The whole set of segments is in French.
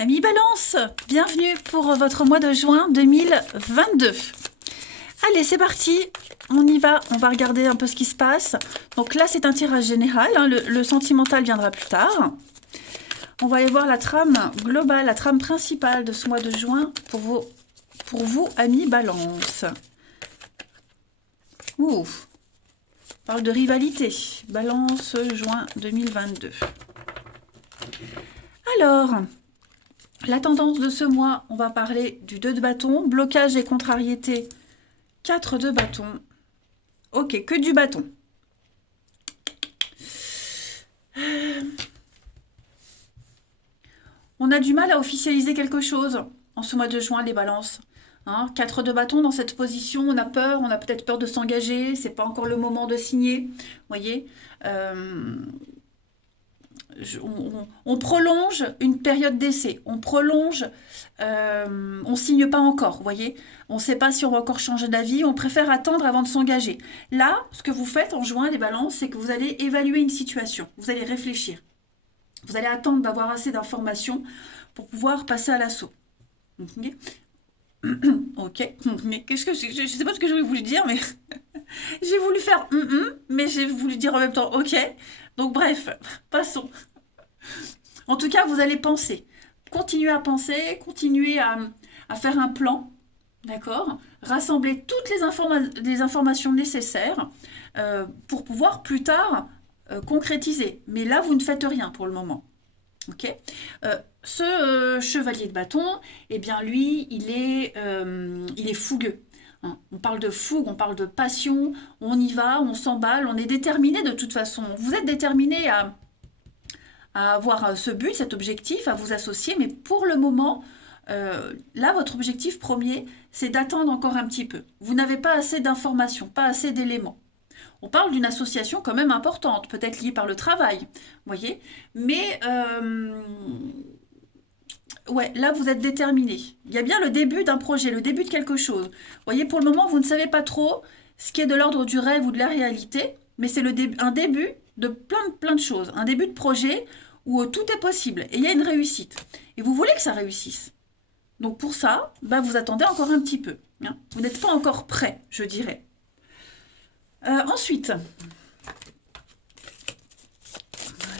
Amis Balance, bienvenue pour votre mois de juin 2022. Allez, c'est parti, on y va, on va regarder un peu ce qui se passe. Donc là, c'est un tirage général, hein, le sentimental viendra plus tard. On va aller voir la trame globale, la trame principale de ce mois de juin pour vous amis Balance. Ouh, on parle de rivalité, Balance juin 2022. Alors, la tendance de ce mois, on va parler du 2 de bâton, blocage et contrariété, 4 de bâton. Ok, que du bâton. On a du mal à officialiser quelque chose en ce mois de juin, les balances. 4 de bâton dans cette position, on a peur, on a peut-être peur de s'engager, c'est pas encore le moment de signer, voyez. On prolonge une période d'essai, on prolonge, on signe pas encore, vous voyez. On ne sait pas si on va encore changer d'avis, on préfère attendre avant de s'engager. Là, ce que vous faites en juin, les balances, c'est que vous allez évaluer une situation, vous allez réfléchir. Vous allez attendre d'avoir assez d'informations pour pouvoir passer à l'assaut. Okay. Ok, mais qu'est-ce que je ne sais pas ce que je voulais dire, mais j'ai voulu faire mais j'ai voulu dire en même temps ok. Donc bref, passons. En tout cas, vous allez penser. Continuez à penser, continuez à faire un plan, d'accord? Rassembler toutes les informations nécessaires pour pouvoir plus tard concrétiser. Mais là, vous ne faites rien pour le moment. Ok. Ce chevalier de bâton, eh bien lui, il est fougueux. Hein. On parle de fougue, on parle de passion, on y va, on s'emballe, on est déterminé de toute façon. Vous êtes déterminé à avoir ce but, cet objectif, à vous associer, mais pour le moment, là, votre objectif premier, c'est d'attendre encore un petit peu. Vous n'avez pas assez d'informations, pas assez d'éléments. On parle d'une association quand même importante, peut-être liée par le travail, voyez. Mais ouais, là vous êtes déterminé. Il y a bien le début d'un projet, le début de quelque chose. Vous voyez, pour le moment, vous ne savez pas trop ce qui est de l'ordre du rêve ou de la réalité, mais c'est un début de plein de choses, un début de projet où tout est possible et il y a une réussite. Et vous voulez que ça réussisse. Donc pour ça, bah, vous attendez encore un petit peu. Hein. Vous n'êtes pas encore prêt, je dirais. Ensuite,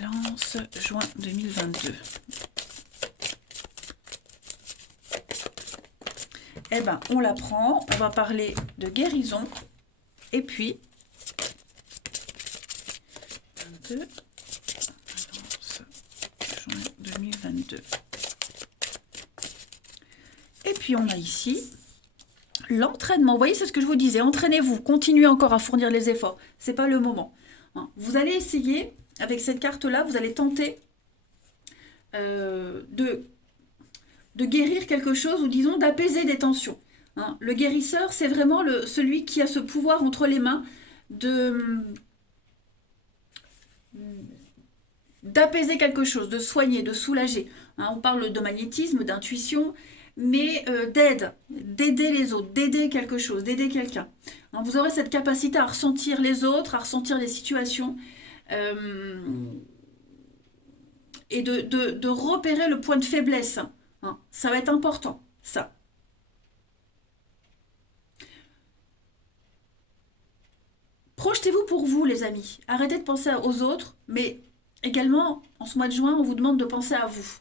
Balance, juin 2022. Eh bien, on la prend, on va parler de guérison, et puis, 22, Balance, juin 2022. Et puis, on a ici l'entraînement. Vous voyez, c'est ce que je vous disais. Entraînez-vous, continuez encore à fournir les efforts. Ce n'est pas le moment. Vous allez essayer, avec cette carte-là, vous allez tenter de guérir quelque chose ou disons d'apaiser des tensions. Le guérisseur, c'est vraiment celui qui a ce pouvoir entre les mains d'apaiser quelque chose, de soigner, de soulager. On parle de magnétisme, d'intuition, mais d'aider les autres, d'aider quelque chose, d'aider quelqu'un. Vous aurez cette capacité à ressentir les autres, à ressentir les situations, et de repérer le point de faiblesse. Ça va être important, ça. Projetez-vous pour vous, les amis. Arrêtez de penser aux autres, mais également, en ce mois de juin, on vous demande de penser à vous.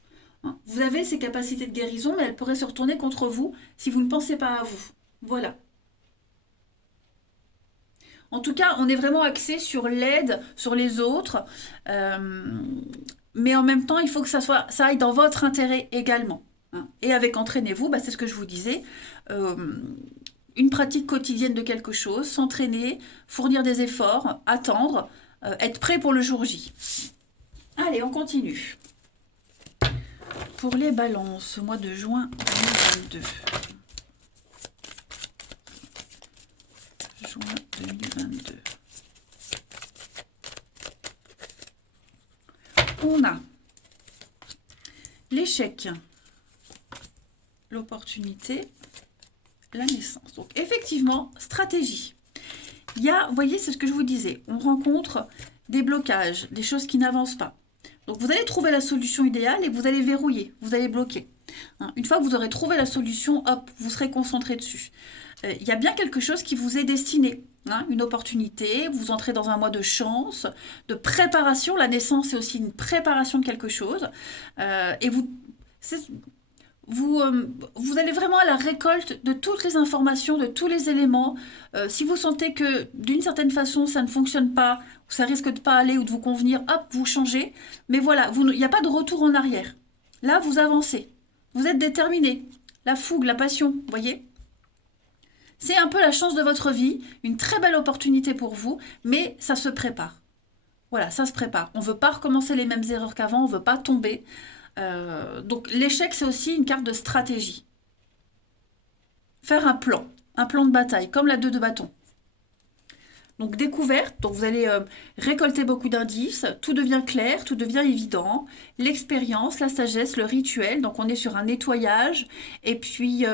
Vous avez ces capacités de guérison, mais elles pourraient se retourner contre vous si vous ne pensez pas à vous. Voilà. En tout cas, on est vraiment axé sur l'aide, sur les autres, mais en même temps, il faut que ça aille dans votre intérêt également. Et avec entraînez-vous, c'est ce que je vous disais, une pratique quotidienne de quelque chose, s'entraîner, fournir des efforts, attendre, être prêt pour le jour J. Allez, on continue. Pour les balances, au mois de juin 2022. Juin 2022. On a l'échec, l'opportunité, la naissance. Donc effectivement, stratégie. Il y a, vous voyez, c'est ce que je vous disais, on rencontre des blocages, des choses qui n'avancent pas. Donc vous allez trouver la solution idéale et vous allez verrouiller, vous allez bloquer. Hein. Une fois que vous aurez trouvé la solution, hop, vous serez concentré dessus. Il y a bien quelque chose qui vous est destiné. Hein, une opportunité, vous entrez dans un mois de chance, de préparation. La naissance est aussi une préparation de quelque chose. Et vous allez vraiment à la récolte de toutes les informations, de tous les éléments. Si vous sentez que d'une certaine façon ça ne fonctionne pas, ou ça risque de pas aller ou de vous convenir, hop, vous changez. Mais voilà, il n'y a pas de retour en arrière. Là, vous avancez. Vous êtes déterminé. La fougue, la passion, vous voyez ? C'est un peu la chance de votre vie, une très belle opportunité pour vous, mais ça se prépare. Voilà, ça se prépare. On ne veut pas recommencer les mêmes erreurs qu'avant, on ne veut pas tomber. Donc l'échec, c'est aussi une carte de stratégie. Faire un plan de bataille, comme la 2 de bâton. Donc découverte, donc vous allez récolter beaucoup d'indices, tout devient clair, tout devient évident. L'expérience, la sagesse, le rituel, donc on est sur un nettoyage, et puis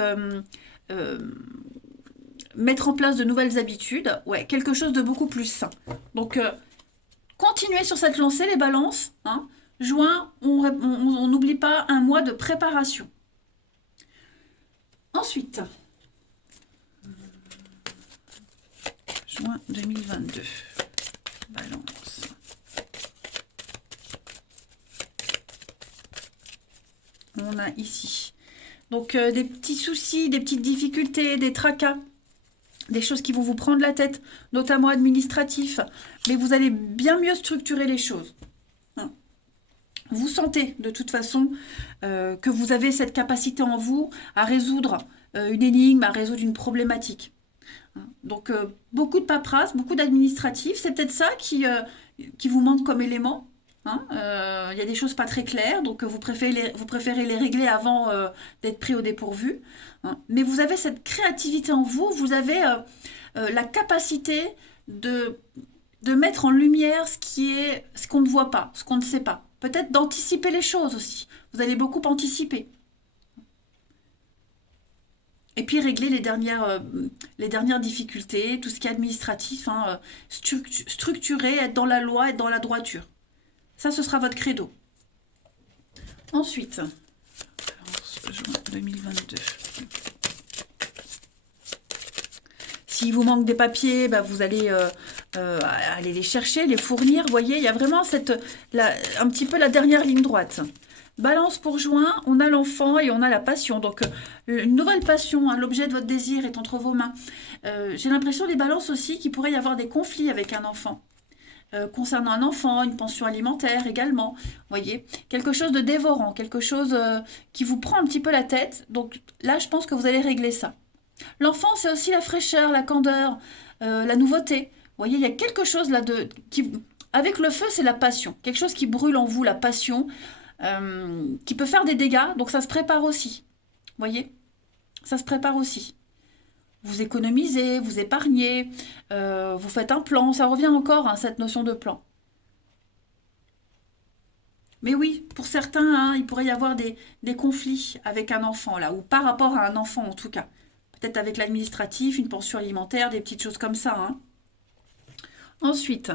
mettre en place de nouvelles habitudes, ouais, quelque chose de beaucoup plus sain. Donc continuez sur cette lancée, les balances, hein. Juin, on n'oublie pas un mois de préparation. Ensuite, juin 2022, balance. On a ici, donc des petits soucis, des petites difficultés, des tracas, des choses qui vont vous prendre la tête, notamment administratifs, mais vous allez bien mieux structurer les choses. Vous sentez de toute façon que vous avez cette capacité en vous à résoudre une énigme, à résoudre une problématique. Donc beaucoup de paperasse, beaucoup d'administratif, c'est peut-être ça qui vous manque comme élément. Il y a des choses pas très claires, donc vous préférez les régler avant d'être pris au dépourvu. Mais vous avez cette créativité en vous, vous avez la capacité de mettre en lumière ce qu'on ne voit pas, ce qu'on ne sait pas. Peut-être d'anticiper les choses aussi. Vous allez beaucoup anticiper. Et puis régler les dernières difficultés, tout ce qui est administratif, structurer, être dans la loi, être dans la droiture. Ça, ce sera votre credo. Ensuite, juin 2022. S'il vous manque des papiers, vous allez aller les chercher, les fournir. Vous voyez, il y a vraiment un petit peu la dernière ligne droite. Balance pour juin, on a l'enfant et on a la passion. Donc, une nouvelle passion, l'objet de votre désir est entre vos mains. J'ai l'impression, les balances aussi, qu'il pourrait y avoir des conflits avec un enfant. Concernant un enfant, une pension alimentaire également. Vous voyez, quelque chose de dévorant, quelque chose qui vous prend un petit peu la tête. Donc là, je pense que vous allez régler ça. L'enfant, c'est aussi la fraîcheur, la candeur, la nouveauté. Vous voyez, il y a quelque chose là avec le feu, c'est la passion. Quelque chose qui brûle en vous, la passion, qui peut faire des dégâts. Donc ça se prépare aussi. Vous voyez, ça se prépare aussi. Vous économisez, vous épargnez, vous faites un plan. Ça revient encore, cette notion de plan. Mais oui, pour certains, il pourrait y avoir des conflits avec un enfant, là, ou par rapport à un enfant en tout cas. Peut-être avec l'administratif, une pension alimentaire, des petites choses comme ça. Ensuite,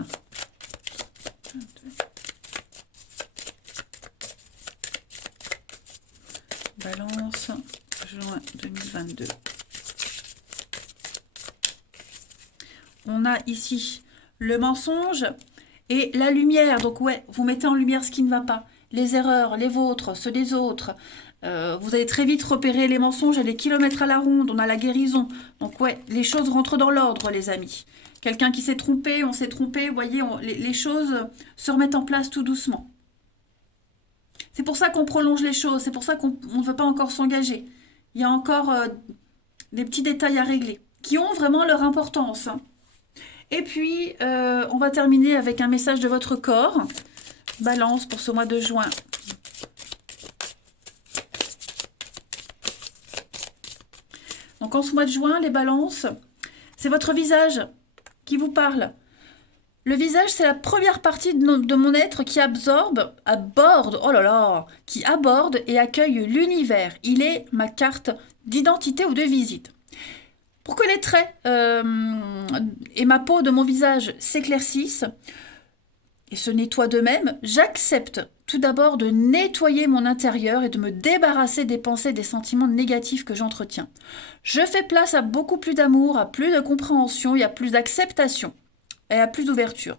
balance, juin 2022. On a ici le mensonge et la lumière. Donc ouais, vous mettez en lumière ce qui ne va pas. Les erreurs, les vôtres, ceux des autres. Vous allez très vite repérer les mensonges et les kilomètres à la ronde. On a la guérison. Donc ouais, les choses rentrent dans l'ordre, les amis. Quelqu'un qui s'est trompé, on s'est trompé. Vous voyez, les choses se remettent en place tout doucement. C'est pour ça qu'on prolonge les choses. C'est pour ça qu'on ne veut pas encore s'engager. Il y a encore des petits détails à régler qui ont vraiment leur importance. Et puis, on va terminer avec un message de votre corps. Balance pour ce mois de juin. Donc, en ce mois de juin, les balances, c'est votre visage qui vous parle. Le visage, c'est la première partie de mon être qui aborde et accueille l'univers. Il est ma carte d'identité ou de visite. Pour que les traits et ma peau de mon visage s'éclaircissent, et se nettoient d'eux-mêmes, j'accepte tout d'abord de nettoyer mon intérieur et de me débarrasser des pensées, des sentiments négatifs que j'entretiens. Je fais place à beaucoup plus d'amour, à plus de compréhension et à plus d'acceptation et à plus d'ouverture.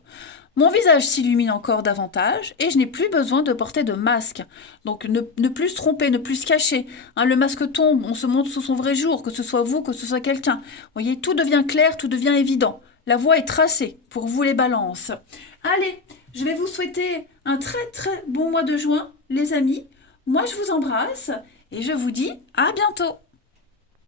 Mon visage s'illumine encore davantage et je n'ai plus besoin de porter de masque. Donc ne plus se tromper, ne plus se cacher. Hein, le masque tombe, on se montre sous son vrai jour, que ce soit vous, que ce soit quelqu'un. Vous voyez, tout devient clair, tout devient évident. La voie est tracée pour vous les balances. Allez, je vais vous souhaiter un très très bon mois de juin, les amis. Moi, je vous embrasse et je vous dis à bientôt.